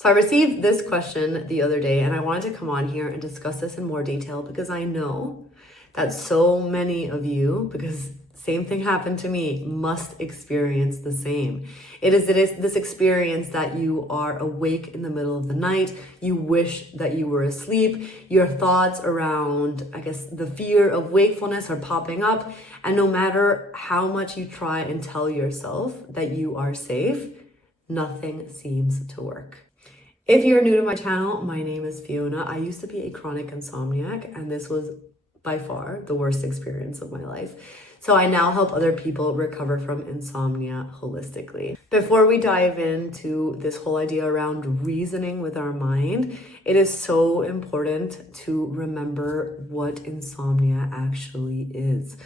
So I received this question the other day, and I wanted to come on here and discuss this in more detail because I know that so many of you, because same thing happened to me, must experience the same. It is this experience that you are awake in the middle of the night, you wish that you were asleep, your thoughts around, I guess, the fear of wakefulness are popping up, and no matter how much you try and tell yourself that you are safe, nothing seems to work. If you're new to my channel, my name is Fiona. I used to be a chronic insomniac, and this was by far the worst experience of my life. So I now help other people recover from insomnia holistically. Before we dive into this whole idea around reasoning with our mind, it is so important to remember what insomnia actually is.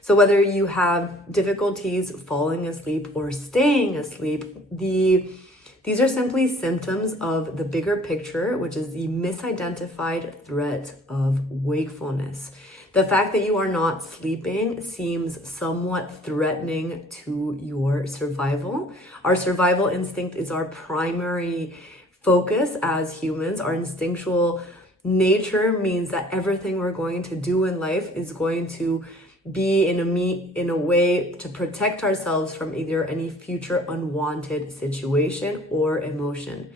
So whether you have difficulties falling asleep or staying asleep, these are simply symptoms of the bigger picture, which is the misidentified threat of wakefulness. The fact that you are not sleeping seems somewhat threatening to your survival. Our survival instinct is our primary focus as humans. Our instinctual nature means that everything we're going to do in life is going to be in a way to protect ourselves from either any future unwanted situation or emotion.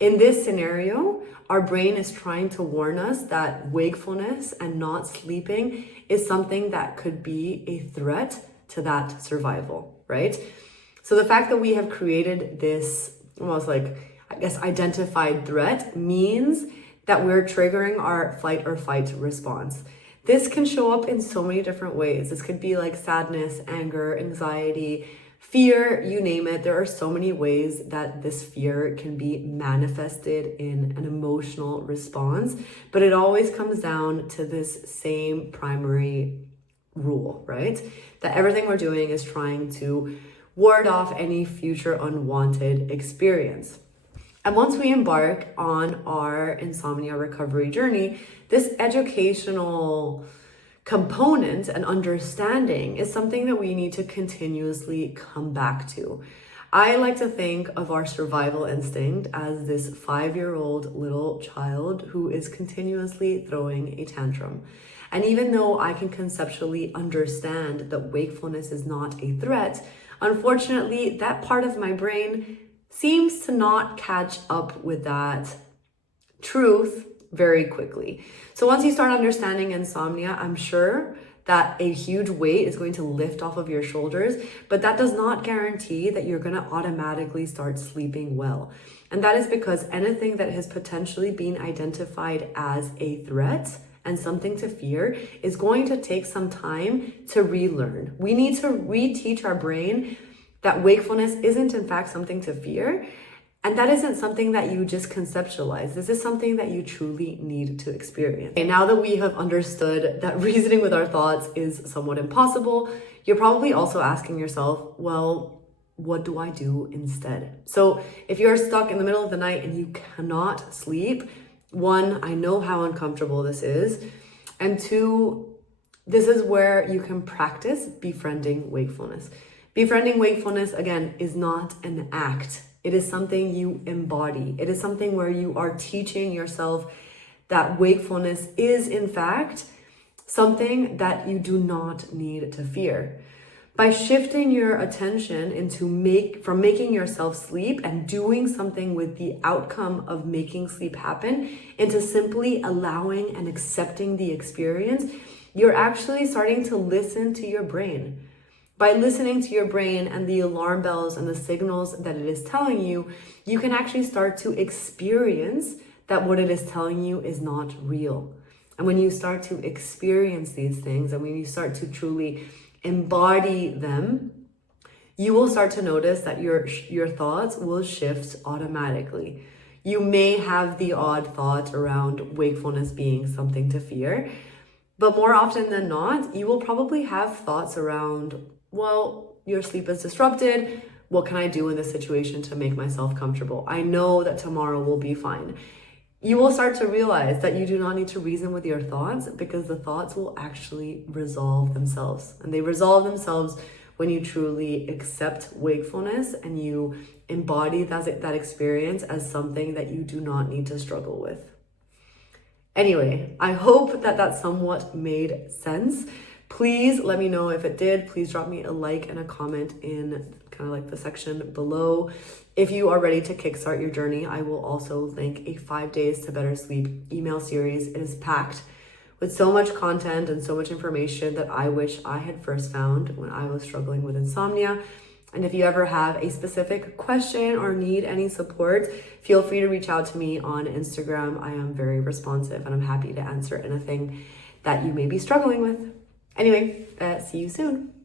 In this scenario, our brain is trying to warn us that wakefulness and not sleeping is something that could be a threat to that survival, right? So the fact that we have created this almost like, I guess, identified threat means that we're triggering our flight or fight response. This can show up in so many different ways. This could be like sadness, anger, anxiety, fear, you name it. There are so many ways that this fear can be manifested in an emotional response, but it always comes down to this same primary rule, right? That everything we're doing is trying to ward off any future unwanted experience. And once we embark on our insomnia recovery journey, this educational component and understanding is something that we need to continuously come back to. I like to think of our survival instinct as this 5-year-old little child who is continuously throwing a tantrum. And even though I can conceptually understand that wakefulness is not a threat, unfortunately, that part of my brain seems to not catch up with that truth very quickly. So once you start understanding insomnia, I'm sure that a huge weight is going to lift off of your shoulders, but that does not guarantee that you're going to automatically start sleeping well. And that is because anything that has potentially been identified as a threat and something to fear is going to take some time to relearn. We need to reteach our brain that wakefulness isn't in fact something to fear, and that isn't something that you just conceptualize. This is something that you truly need to experience. Okay, now that we have understood that reasoning with our thoughts is somewhat impossible, you're probably also asking yourself, well, what do I do instead? So if you're stuck in the middle of the night and you cannot sleep, one, I know how uncomfortable this is, and two, this is where you can practice befriending wakefulness. Befriending wakefulness, again, is not an act. It is something you embody. It is something where you are teaching yourself that wakefulness is, in fact, something that you do not need to fear. By shifting your attention from making yourself sleep and doing something with the outcome of making sleep happen into simply allowing and accepting the experience, you're actually starting to listen to your brain. By listening to your brain and the alarm bells and the signals that it is telling you, you can actually start to experience that what it is telling you is not real. And when you start to experience these things and when you start to truly embody them, you will start to notice that your thoughts will shift automatically. You may have the odd thought around wakefulness being something to fear, but more often than not, you will probably have thoughts around, well, your sleep is disrupted. What can I do in this situation to make myself comfortable? I know that tomorrow will be fine. You will start to realize that you do not need to reason with your thoughts because the thoughts will actually resolve themselves. And they resolve themselves when you truly accept wakefulness and you embody that experience as something that you do not need to struggle with. Anyway, I hope that somewhat made sense. Please let me know if it did. Please drop me a like and a comment in kind of like the section below. If you are ready to kickstart your journey, I will also link a 5 days to better sleep email series. It is packed with so much content and so much information that I wish I had first found when I was struggling with insomnia. And if you ever have a specific question or need any support, feel free to reach out to me on Instagram. I am very responsive and I'm happy to answer anything that you may be struggling with. Anyway, see you soon.